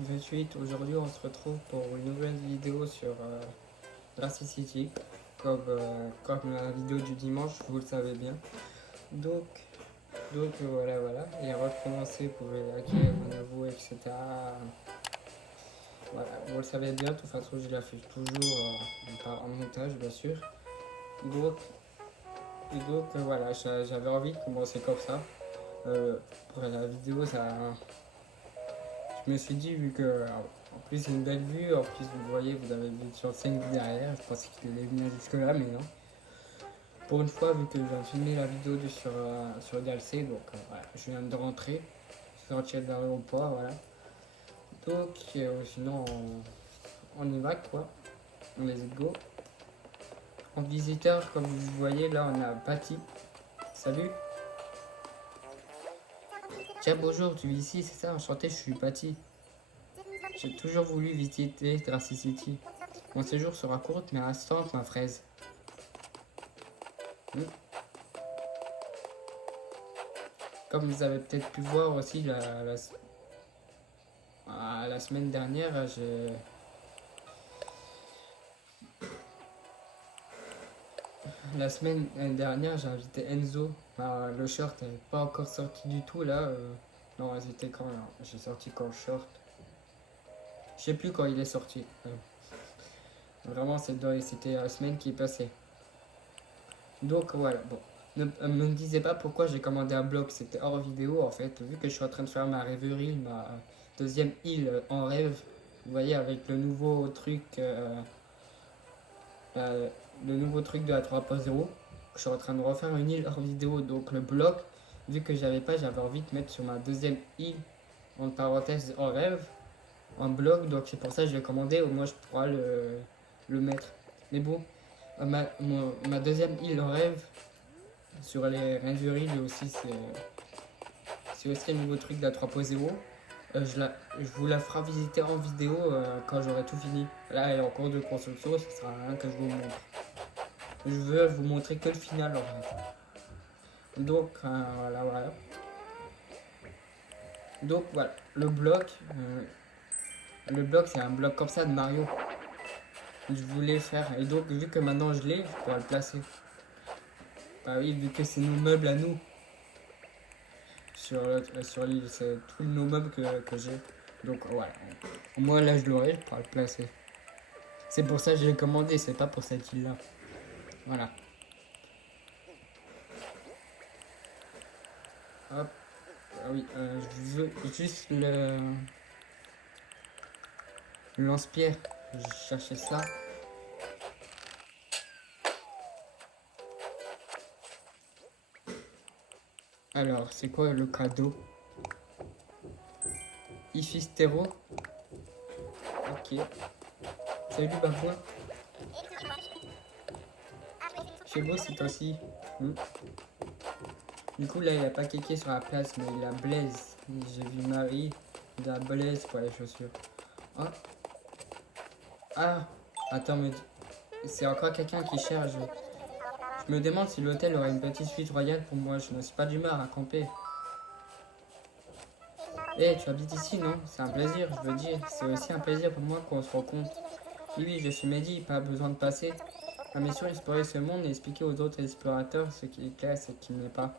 28. Aujourd'hui, on se retrouve pour une nouvelle vidéo sur Dracy City, comme la vidéo du dimanche, vous le savez bien. Donc, voilà. Et recommencer, vous pouvez liker, abonnez-vous, etc. Voilà, vous le savez bien, de toute façon, je la fais toujours en montage, bien sûr. Donc, voilà, j'avais envie de commencer comme ça. Pour la vidéo, je me suis dit, vu que en plus c'est une belle vue, en plus vous voyez, vous avez vu sur 5 vues derrière, je pensais qu'il allait venir jusque là, mais non. Pour une fois, vu que je viens de filmer la vidéo sur DLC, donc voilà, je viens de rentrer, je suis sorti de l'aéroport, voilà. Donc sinon on y va quoi, on les go. En visiteur, comme vous voyez là, on a Patty. Salut. Tiens, bonjour, tu vis ici, c'est ça? Enchanté, je suis Patty. J'ai toujours voulu visiter Dracy City. Mon séjour sera court mais restante, ma fraise. Hmm. Comme vous avez peut-être pu voir aussi la semaine dernière, j'ai invité Enzo. Le short n'est pas encore sorti du tout là. Non, c'était quand là? J'ai sorti quand le short. Je sais plus quand il est sorti. Vraiment, c'était la semaine qui est passée. Donc voilà, bon. Ne me disais pas pourquoi j'ai commandé un bloc, c'était hors vidéo en fait. Vu que je suis en train de faire ma rêverie, ma deuxième île en rêve, vous voyez, avec euh, le nouveau truc de la 3.0, je suis en train de refaire une île hors vidéo. Donc le bloc, vu que j'avais envie de mettre sur ma deuxième île, en parenthèse en rêve, en bloc, donc c'est pour ça que je l'ai commandé, au moins je pourrai le mettre. Mais bon, ma deuxième île en rêve, sur les rêveries, c'est aussi un nouveau truc de la 3.0. Je vous la ferai visiter en vidéo quand j'aurai tout fini. Là, elle est en cours de construction, ça sert à rien que je vous montre. Je veux vous montrer que le final en fait. Donc, voilà. Donc, voilà. Le bloc, c'est un bloc comme ça de Mario. Je voulais faire. Et donc, vu que maintenant je l'ai, je pourrais le placer. Bah oui, vu que c'est nos meubles à nous. Sur l'île, c'est tous nos meubles que j'ai. Donc voilà. Moi là je l'aurai, je pourrai le placer. C'est pour ça que je l'ai commandé, c'est pas pour cette île là. Voilà. Hop. Ah oui, je veux juste le lance-pierre. Je cherchais ça. Alors, c'est quoi le cadeau? Ifistero. Ok. Salut babouin. C'est beau c'est aussi. Du coup là il a pas kéké sur la place mais il a Blaise. J'ai vu Marie. Il a Blaise pour les chaussures. Oh. Ah. Attends mais c'est encore quelqu'un qui cherche. Je me demande si l'hôtel aurait une petite suite royale pour moi. Je ne suis pas d'humeur à camper. Eh, tu habites ici, non? C'est un plaisir, je veux dire. C'est aussi un plaisir pour moi qu'on se rencontre. Oui, je suis Mehdi, pas besoin de passer. Ma mission est explorer ce monde et expliquer aux autres explorateurs ce qui est clair et ce qui ne l'est pas.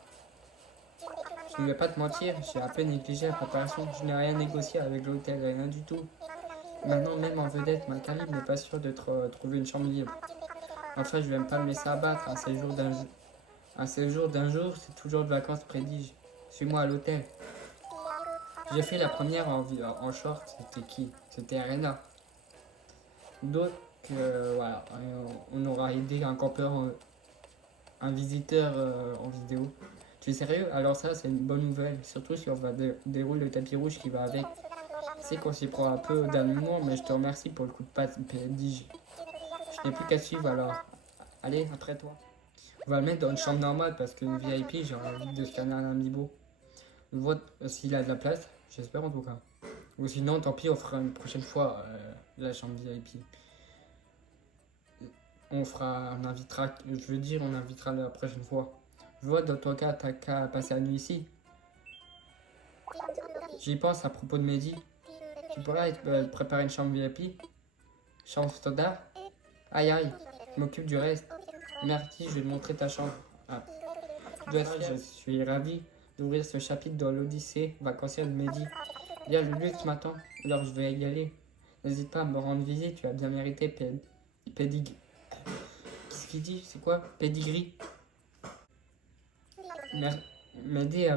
Je ne vais pas te mentir, j'ai à peine négligé la préparation. Je n'ai rien négocié avec l'hôtel, rien du tout. Maintenant, même en vedette, ma calibre n'est pas sûr de trouver une chambre libre. Enfin, je ne vais pas me laisser abattre. Un séjour d'un jour, c'est toujours de vacances prédige. Suis-moi à l'hôtel. J'ai fait la première en short, c'était qui? C'était Arena. Donc, voilà, on aura aidé un campeur, un visiteur en vidéo. Tu es sérieux? Alors ça, c'est une bonne nouvelle, surtout si on va dérouler le tapis rouge qui va avec. C'est qu'on s'y prend un peu au dernier moment, mais je te remercie pour le coup de patte PNJ. Je n'ai plus qu'à suivre alors. Allez, après toi. On va le mettre dans une chambre normale parce que VIP, j'ai envie de scanner un amiibo. Vote s'il a de la place, j'espère en tout cas. Ou sinon, tant pis, on fera une prochaine fois la chambre VIP. On invitera la prochaine fois. Je vois, dans ton cas, t'as qu'à passer la nuit ici. J'y pense à propos de Mehdi. Tu pourrais préparer une chambre VIP? Chambre standard? Aïe aïe, je m'occupe du reste. Merci, je vais te montrer ta chambre. Ah, tu dois être fier. Je suis ravi d'ouvrir ce chapitre dans l'Odyssée vacancière de Mehdi. Il y a le luxe m'attend, alors je vais y aller. N'hésite pas à me rendre visite, tu as bien mérité pédig... Qu'est-ce qu'il dit? C'est quoi? Pédigris. Mehdi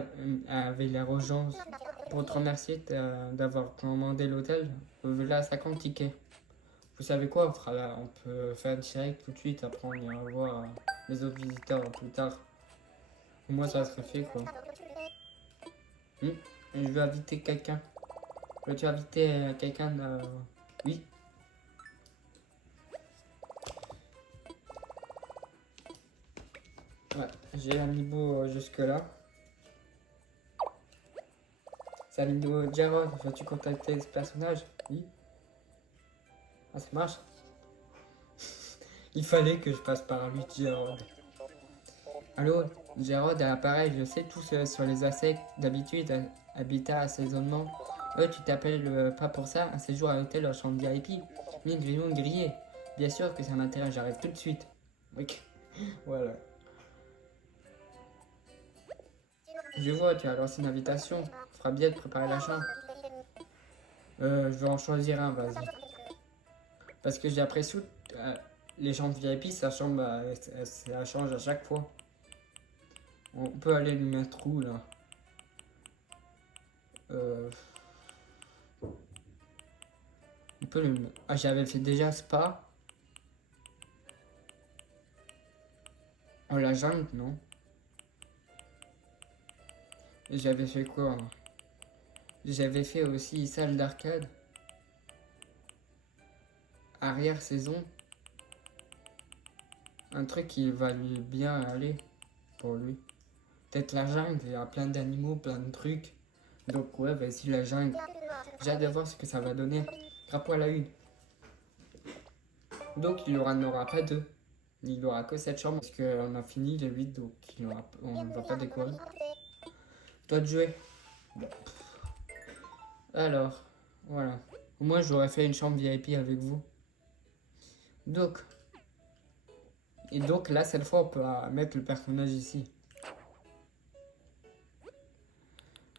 avait l'air urgence. Pour te remercier d'avoir commandé l'hôtel, voilà 50 tickets. Vous savez quoi, on peut faire direct tout de suite, après on ira voir les autres visiteurs plus tard. Au moins ça serait fait quoi. Je veux inviter quelqu'un. Veux-tu inviter quelqu'un Oui. Ouais, j'ai un niveau jusque là. C'est un niveau Jarod, veux-tu contacter ce personnage? Oui. Ah ça marche. Il fallait que je passe par lui, Jarod. Allô, Jarod à l'appareil, je sais tout sur les insectes. D'habitude, habitat, assaisonnement. Tu t'appelles pas pour ça, un séjour à l'hôtel en chambre VIP. Mille grillons grillés. Bien sûr que ça m'intéresse, j'arrive tout de suite. Oui, voilà. Je vois, tu as lancé une invitation. Fera bien de préparer la chambre. Je vais en choisir un, vas-y. Parce que j'ai apprécié les chambres VIP, ça change à chaque fois. On peut aller lui mettre où là? On peut le... Ah, j'avais fait déjà Spa. Oh, la jungle, non? J'avais fait quoi? J'avais fait aussi salle d'arcade. Arrière-saison. Un truc qui va lui bien aller pour lui. Peut-être la jungle, il y a plein d'animaux, plein de trucs. Donc ouais, vas-y la jungle. J'ai hâte de voir ce que ça va donner. Crapaud à la une. Donc il n'aura pas deux. Il n'aura que cette chambre parce qu'on a fini les 8, donc on ne va pas décorer. Toi de jouer. Bon. Alors, voilà. Au moins j'aurais fait une chambre VIP avec vous. Donc. Et donc là, cette fois, on peut mettre le personnage ici.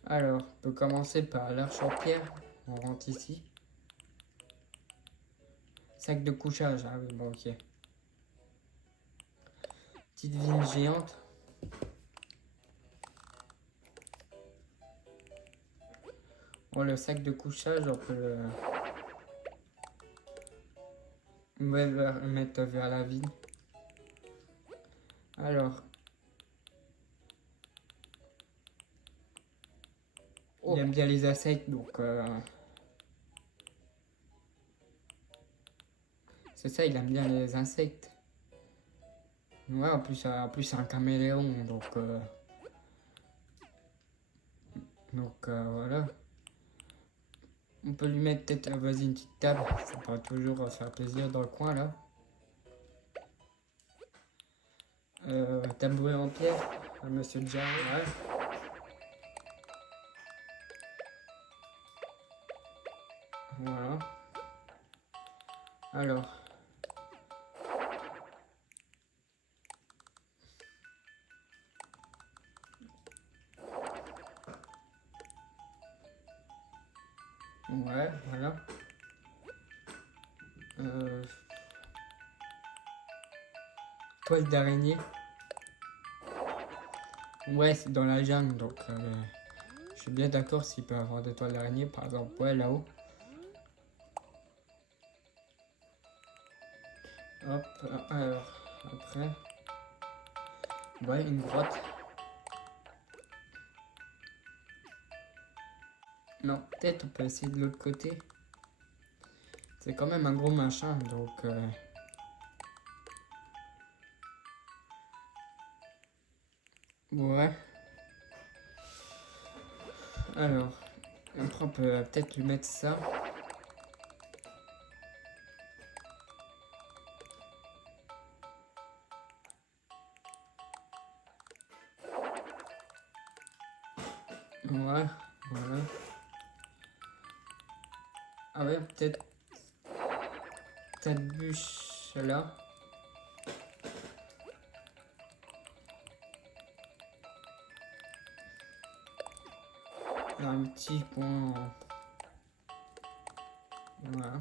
Alors, on peut commencer par l'arche en pierre. On rentre ici. Sac de couchage. Ah oui, bon, ok. Petite ville géante. Bon, le sac de couchage, on peut le mettre vers la ville. Alors. Il aime bien les insectes, donc... C'est ça, il aime bien les insectes. Ouais, en plus c'est un caméléon, donc... voilà. On peut lui mettre peut-être, vas-y, une petite table. Ça pourra toujours faire plaisir dans le coin, là. Tabouret en pierre, à Monsieur Jarre, ouais. Voilà. Alors. Ouais, voilà. Toile d'araignée. Ouais, c'est dans la jungle, donc je suis bien d'accord s'il peut avoir des toiles d'araignée, par exemple, ouais, là-haut. Hop, alors, après. Ouais, une grotte. Non, peut-être on peut essayer de l'autre côté. C'est quand même un gros machin, donc... Ouais. Alors, après on peut peut-être lui mettre ça. Ouais, voilà. Ah ouais, peut-être cette bûche là. Il y a un petit point. Voilà.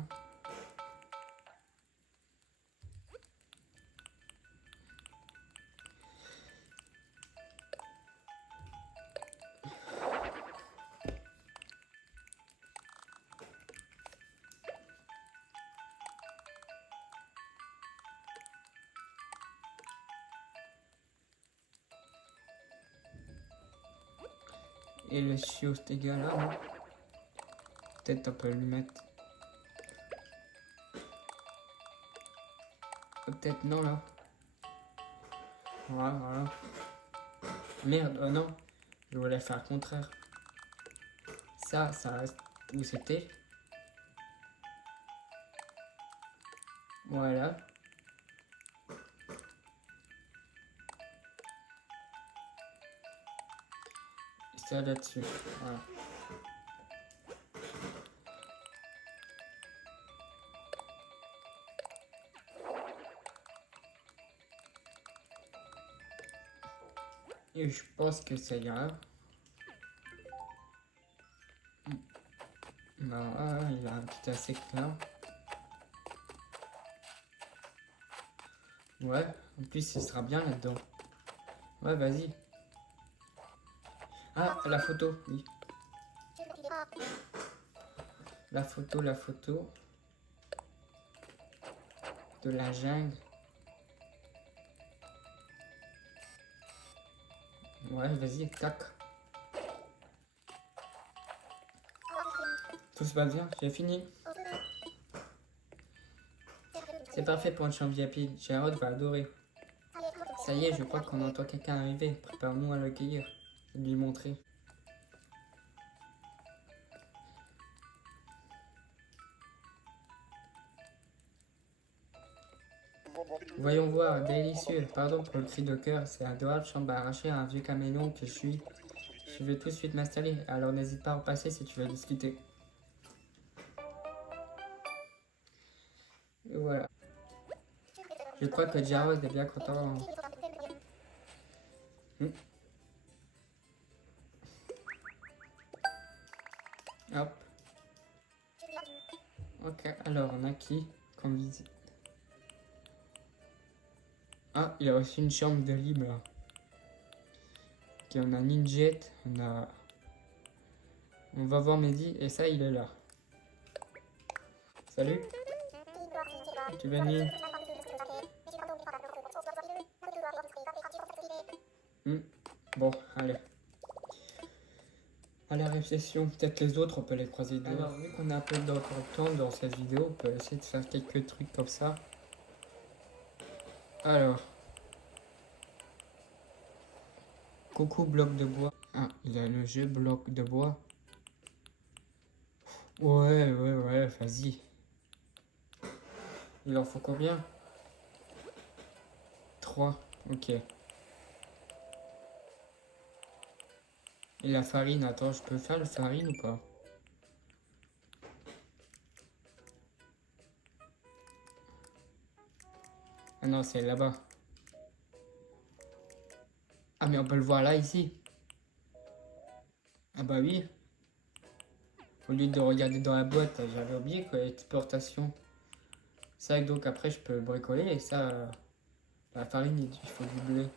Et le chiot cet gars là, non? Peut-être on peut le mettre. Peut-être non là. Voilà, voilà. Merde, non. Je voulais faire le contraire. Ça reste où c'était. Voilà. Et ça là-dessus. Voilà. Et je pense que ça ira. Bah, il a un petit assez là. Ouais, en plus il sera bien là-dedans. Ouais, vas-y. Ah, la photo, oui. La photo de la jungle. Ouais, vas-y, tac. Tout se passe bien, j'ai fini. C'est parfait pour une chambre VIP. Jared va adorer. Ça y est, je crois qu'on entend quelqu'un arriver. Prépare-nous à l'accueillir et lui montrer. Voyons voir, délicieux. Pardon pour le cri de cœur, c'est adorable chambre à arracher à un vieux caméléon que je suis. Je vais tout de suite m'installer, alors n'hésite pas à repasser si tu veux discuter. Et voilà. Je crois que Jared est bien content. Hop. Ok, alors on a qui comme visite? Ah, il a aussi une chambre de libre. Ok, on a Ninjet, on a... On va voir Mehdi, et ça, il est là. Salut. Tu veux venir? Bon, allez. À la réflexion, peut-être les autres, on peut les croiser dehors. Alors, vu qu'on a un peu d'autres temps dans cette vidéo, on peut essayer de faire quelques trucs comme ça. Alors. Coucou, bloc de bois. Ah, il a le jeu bloc de bois. Ouais, vas-y. Il en faut combien? 3, ok. Et la farine, attends, je peux faire la farine ou pas? Ah non, c'est là-bas. Ah mais on peut le voir là, ici. Ah bah oui. Au lieu de regarder dans la boîte, j'avais oublié quoi, exportation. Ça, donc après je peux bricoler et ça, la farine, il faut du blé.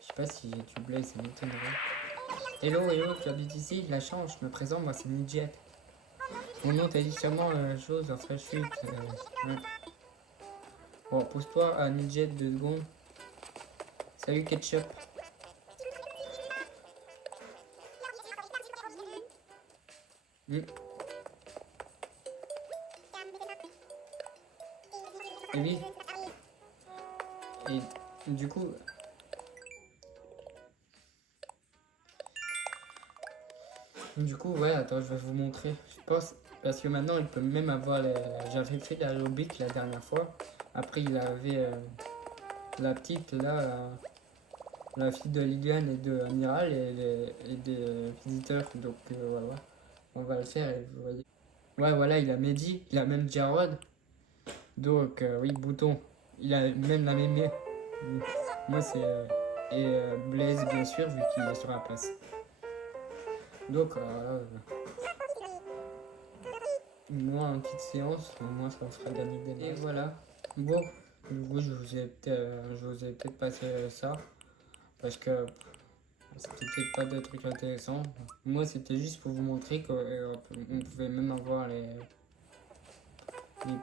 Je sais pas si j'ai du blé, ça m'étonnerait. Hello, hello, tu habites ici? La chance, je me présente, moi c'est Midget. Mon nom t'as dit sûrement chose, en fraîche chute. Ouais. Bon, pousse-toi à Midget 2 secondes. Salut Ketchup. Et oui. Et du coup... ouais, attends, je vais vous montrer. Je pense, parce que maintenant, il peut même avoir... J'avais fait l'aérobic la dernière fois. Après, il avait la petite, là, la fille de Liliane et de Amiral et des visiteurs. Donc, voilà. On va le faire et vous voyez. Ouais, voilà, il a Mehdi, il a même Jarod. Donc, oui, Bouton. Il a même la mémé. Moi, c'est. Et Blaze, bien sûr, vu qu'il est sur la place. Donc, moi, en petite séance, moi, ça me fera gagner des Et voilà. Bon, du coup, je vous ai peut-être passé ça. Parce que c'était peut-être pas de trucs intéressants. Moi, c'était juste pour vous montrer qu'on pouvait même avoir les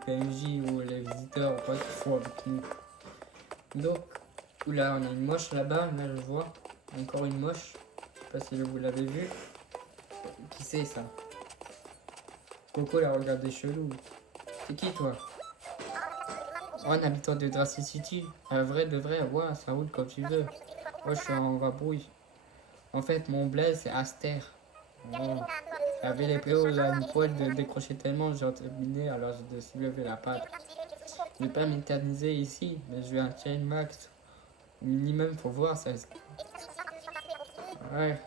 PNJ ou les visiteurs ou quoi qu'il faut avec nous. Donc, oula, on a une moche là-bas, là je vois. Encore une moche. Je sais pas si vous l'avez vu. Qui c'est ça? Coco la regardé chelou. C'est qui toi? Oh, un habitant de Dracy City. Un vrai de vrai, ouais, ça roule comme tu veux. Moi je suis en rabrouille. En fait, mon blaze c'est Aster. Oh. J'avais les PO là, une poêle de décrocher tellement, j'ai terminé, alors j'ai décidé de lever la patte. Je vais pas m'éterniser ici, mais je vais un chain max. Minimum, faut voir ça. Ouais,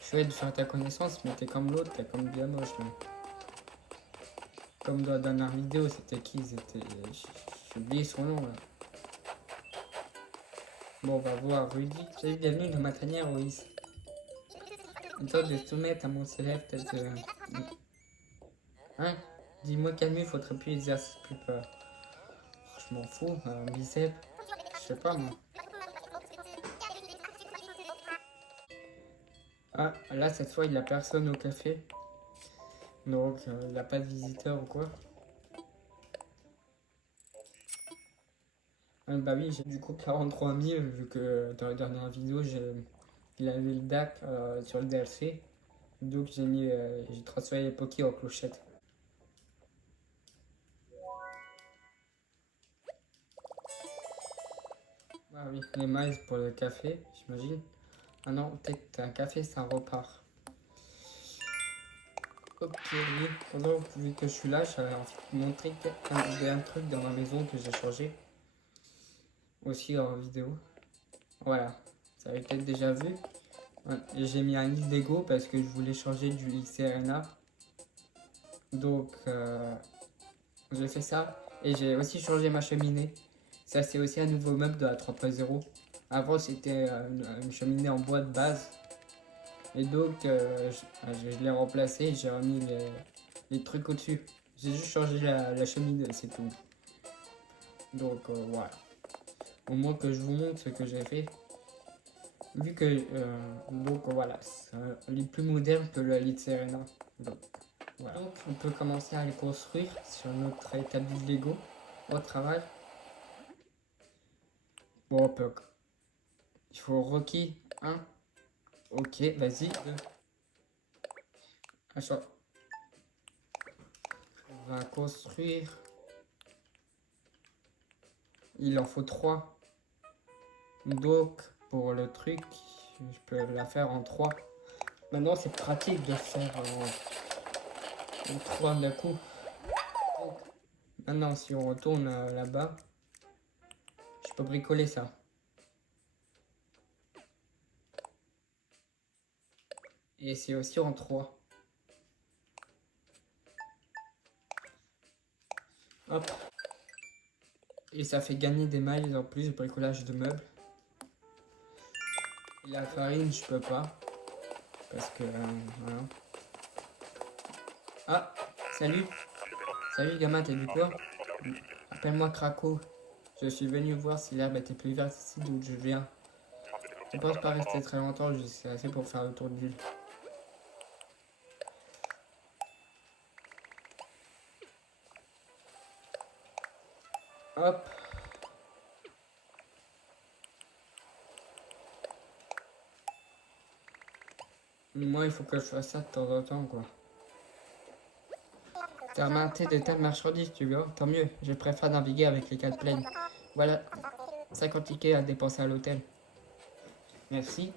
chouette de faire ta connaissance, mais t'es comme l'autre, t'es comme bien moche là. Comme dans la dernière vidéo, c'était qui? C'était. J'ai oublié son nom là. Bon, on va voir Rudy. Salut, bienvenue dans ma tanière, Loïs. Toi de soumettre à mon célèbre, peut-être. Hein? Dis-moi calme, faudrait plus exercice, plus peur. Je m'en fous, un bicep. Je sais pas moi. Ah, là cette fois il y a personne au café. Donc il n'y a pas de visiteur ou quoi. Ah, bah oui, j'ai du coup 43 000 vu que dans la dernière vidéo il avait le DAC sur le DLC. Donc j'ai transféré les Poké en clochette. Ah oui, les maïs pour le café, j'imagine. Ah non, peut-être un café ça repart. Ok, oui. Pendant vu que je suis là, j'avais envie de vous montrer un truc dans ma maison que j'ai changé. Aussi en vidéo. Voilà, ça avez peut-être déjà vu. Ouais, j'ai mis un lit Lego parce que je voulais changer du XRNA. Donc j'ai fait ça. Et j'ai aussi changé ma cheminée. Ça c'est aussi un nouveau meuble de la 3.0. Avant c'était une cheminée en bois de base. Et donc je l'ai remplacé et j'ai remis les trucs au-dessus. J'ai juste changé la cheminée, c'est tout. Donc voilà. Au moins que je vous montre ce que j'ai fait. Vu que donc voilà, c'est un lit plus moderne que le lit de Serena. Donc, voilà. Donc on peut commencer à les construire sur notre établi de Lego au travail. Bon, on peut. Il faut Rocky 1. Ok, vas-y. Attends. On va construire. Il en faut 3. Donc pour le truc, je peux la faire en 3. Maintenant c'est pratique de faire en 3 d'un coup. Donc, maintenant si on retourne là-bas, je peux bricoler ça. Et c'est aussi en 3. Hop. Et ça fait gagner des mailles en plus de bricolage de meubles. Et la farine, je peux pas. Parce que, voilà. Ah, salut. Salut gamin, t'es du quoi? Appelle-moi Craco. Je suis venu voir si l'herbe était plus verte ici d'où je viens. Je pense pas rester très longtemps, je sais assez pour faire le tour de l'île. Hop. Moi, il faut que je fasse ça de temps en temps, quoi. T'as remonté de telles marchandises, tu vois? Tant mieux, je préfère naviguer avec les cales pleines. Voilà, 50 tickets à dépenser à l'hôtel. Merci.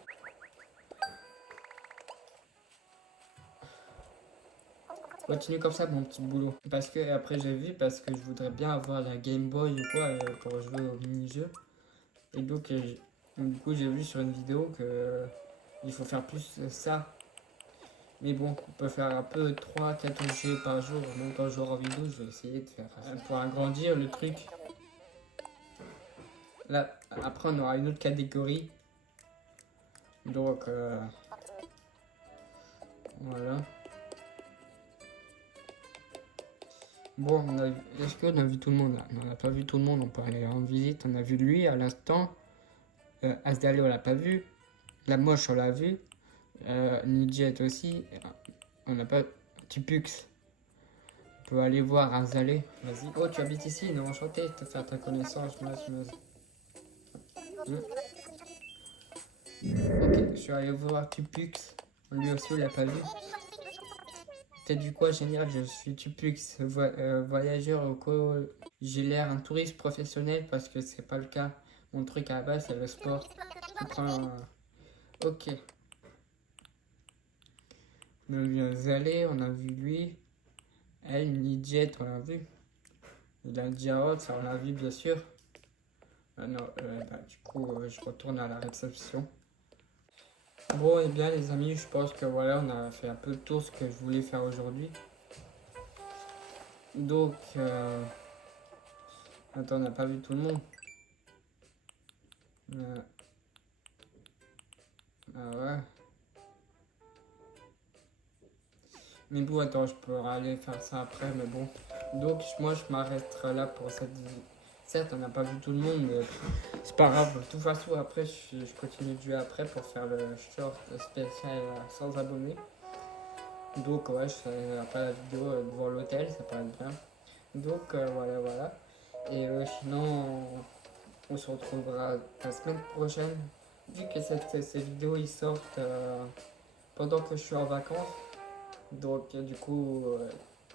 Continue comme ça, mon petit boulot. Parce que après j'ai vu, parce que je voudrais bien avoir la Game Boy ou quoi pour jouer au mini-jeu. Et donc, du coup, j'ai vu sur une vidéo que il faut faire plus ça. Mais bon, on peut faire un peu 3-4 jeux par jour. Même quand je joue en vidéo, je vais essayer de faire pour agrandir le truc. Là, après, on aura une autre catégorie. Donc, voilà. Bon, est-ce qu'on a vu tout le monde là? On n'a pas vu tout le monde, on peut aller en visite. On a vu lui à l'instant. Asdale, on l'a pas vu. La moche, on l'a vu. Nidjet aussi. On n'a pas. Tupux. On peut aller voir Asdale. Vas-y. Oh, tu habites ici? Non, enchanté de te faire ta connaissance. Ok, je suis allé voir Tupux. Lui aussi, on l'a pas vu. T'as du quoi, génial? Je suis Tupux, voyageur au co. J'ai l'air un touriste professionnel parce que c'est pas le cas. Mon truc à la base, c'est le sport. Je prends Ok. Les allées, on a vu lui. Elle, Nidjet, on l'a vu. Il a dit ça on l'a vu bien sûr. Non, du coup, je retourne à la réception. Bon, et bien les amis, je pense que voilà, on a fait un peu tout ce que je voulais faire aujourd'hui. Donc, attends, on n'a pas vu tout le monde. Ah ouais. Mais bon, attends, je peux aller faire ça après, mais bon. Donc, moi, je m'arrêterai là pour cette vidéo. Certes, on n'a pas vu tout le monde, mais c'est pas grave. De toute façon, après, je continue de jouer après pour faire le short spécial sans abonnés. Donc, ouais, je ferai après la vidéo devant l'hôtel, ça paraît bien. Donc, voilà. Et sinon, on se retrouvera la semaine prochaine. Vu que ces vidéos ils sortent pendant que je suis en vacances. Donc, du coup,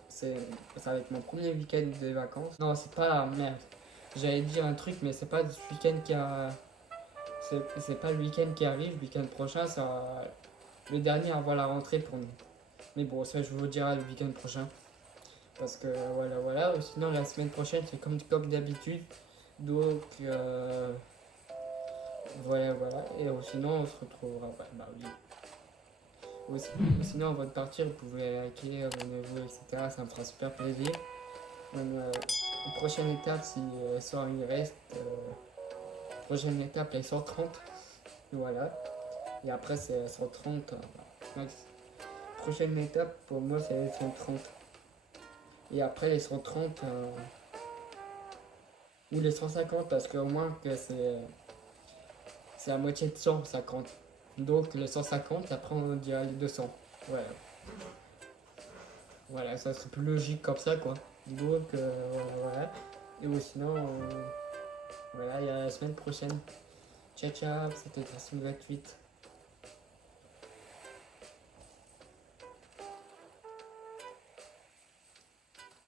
ça va être mon premier week-end de vacances. Non, c'est pas. Merde. J'allais dire un truc, mais c'est pas ce week-end qui a. C'est pas le week-end qui arrive, le week-end prochain, ça. Le dernier avant la rentrée pour nous. Mais bon, ça, je vous dirai le week-end prochain. Parce que voilà. Sinon, la semaine prochaine, c'est comme d'habitude. Donc, voilà. Et sinon, on se retrouvera. Bah oui. Sinon, avant de partir, vous pouvez liker, abonnez-vous, etc. Ça me fera super plaisir. Même, prochaine étape, si il reste, prochaine étape, les 130. Voilà. Et après, c'est 130 max. Prochaine étape, pour moi, c'est les 130. Et après, les 130 ou les 150, parce qu'au moins, que c'est à moitié de 150. Donc, les 150, après, on dirait les 200. Voilà, ça serait plus logique comme ça, quoi. Donc, voilà. Et sinon, voilà, il y a la semaine prochaine. Ciao, c'était Traction gratuite.